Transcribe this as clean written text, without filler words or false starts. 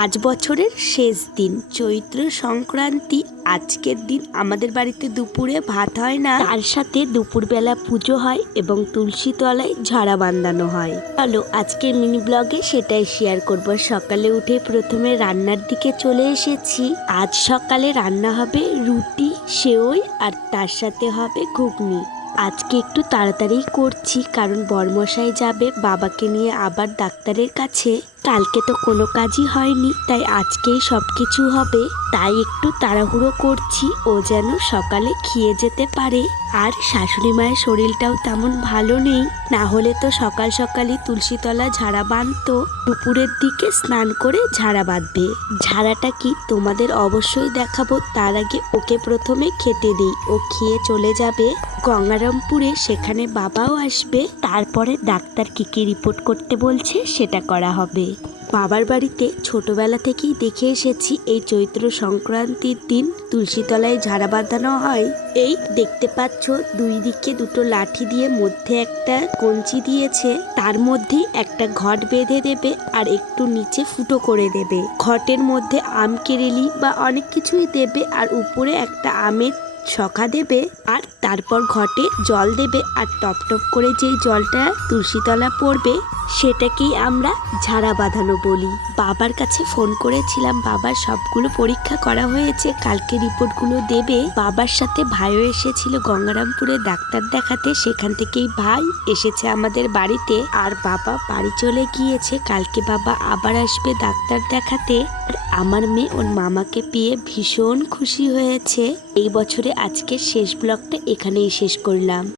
আজ বছরের শেষ দিন চৈত্র সংক্রান্তি। আজকের দিন আমাদের বাড়িতে দুপুরে ভাত হয় না, তার সাথে দুপুরবেলা পুজো হয় এবং তুলসী তলায় ঝাড়া বাঁধানো হয়। চলো আজকের মিনি ব্লগে সেটাই শেয়ার করব। সকালে উঠে প্রথমে রান্নার দিকে চলে এসেছি। আজ সকালে রান্না হবে রুটি, সেওই আর তার সাথে হবে ঘুগনি। আজকে একটু তাড়াতাড়ি করছি কারণ বরমশাই যাবে বাবাকে নিয়ে আবার ডাক্তারের কাছে। কালকে তো কোনো কাজই হয়নি, তাই আজকেই সব কিছু হবে। তাই একটু তাড়াহুড়ো করছি, ও যেন সকালে খেয়ে যেতে পারে। আর শাশুড়ি মায়ের শরীরটাও তেমন ভালো নেই, না হলে তো সকাল সকালই তুলসীতলা ঝাড়া বাঁধতো। দুপুরের দিকে স্নান করে ঝাড়া বাঁধবে। ঝাড়াটা কি তোমাদের অবশ্যই দেখাবো, তার আগে ওকে প্রথমে খেতে দিই। ও খেয়ে চলে যাবে গঙ্গারামপুরে, সেখানে বাবাও আসবে। তারপরে ডাক্তার কি রিপোর্ট করতে বলছে সেটা করা হবে। বাবার বাড়িতে ছোটবেলা থেকেই দেখে এসেছি এই চৈত্র সংক্রান্তির দিন তুলসীতলায় ঝাড়া বাঁধানো হয়। এই দেখতে পাচ্ছ দুই দিকে দুটো লাঠি দিয়ে মধ্যে একটা কঞ্চি দিয়েছে, তার মধ্যে একটা ঘট বেঁধে দেবে আর একটু নিচে ফুটো করে দেবে। ঘটের মধ্যে আম কেরেলি বা অনেক কিছুই দেবে আর উপরে একটা আমের শখা দেবে আর তারপর ঘটে জল দেবে আর টপ টপ করে যেই জলটা তুলসীতলা পড়বে সেটাকেই আমরা ঝাড়া বাঁধানো বলি। বাবার কাছে ফোন করেছিলাম, বাবার সবগুলো পরীক্ষা করা হয়েছে, কালকে রিপোর্টগুলো দেবে। বাবার সাথে ভাইও এসেছিল গঙ্গারামপুরে ডাক্তার দেখাতে, সেখান থেকেই ভাই এসেছে আমাদের বাড়িতে। আর বাবা বাড়ি চলে গিয়েছে, কালকে বাবা আবার আসবে ডাক্তার দেখাতে। আর আমার মেয়ে ওর মামাকে পেয়ে ভীষণ খুশি হয়েছে। এই বছরে আজকে শেষ ব্লগটা এখানেই শেষ করলাম।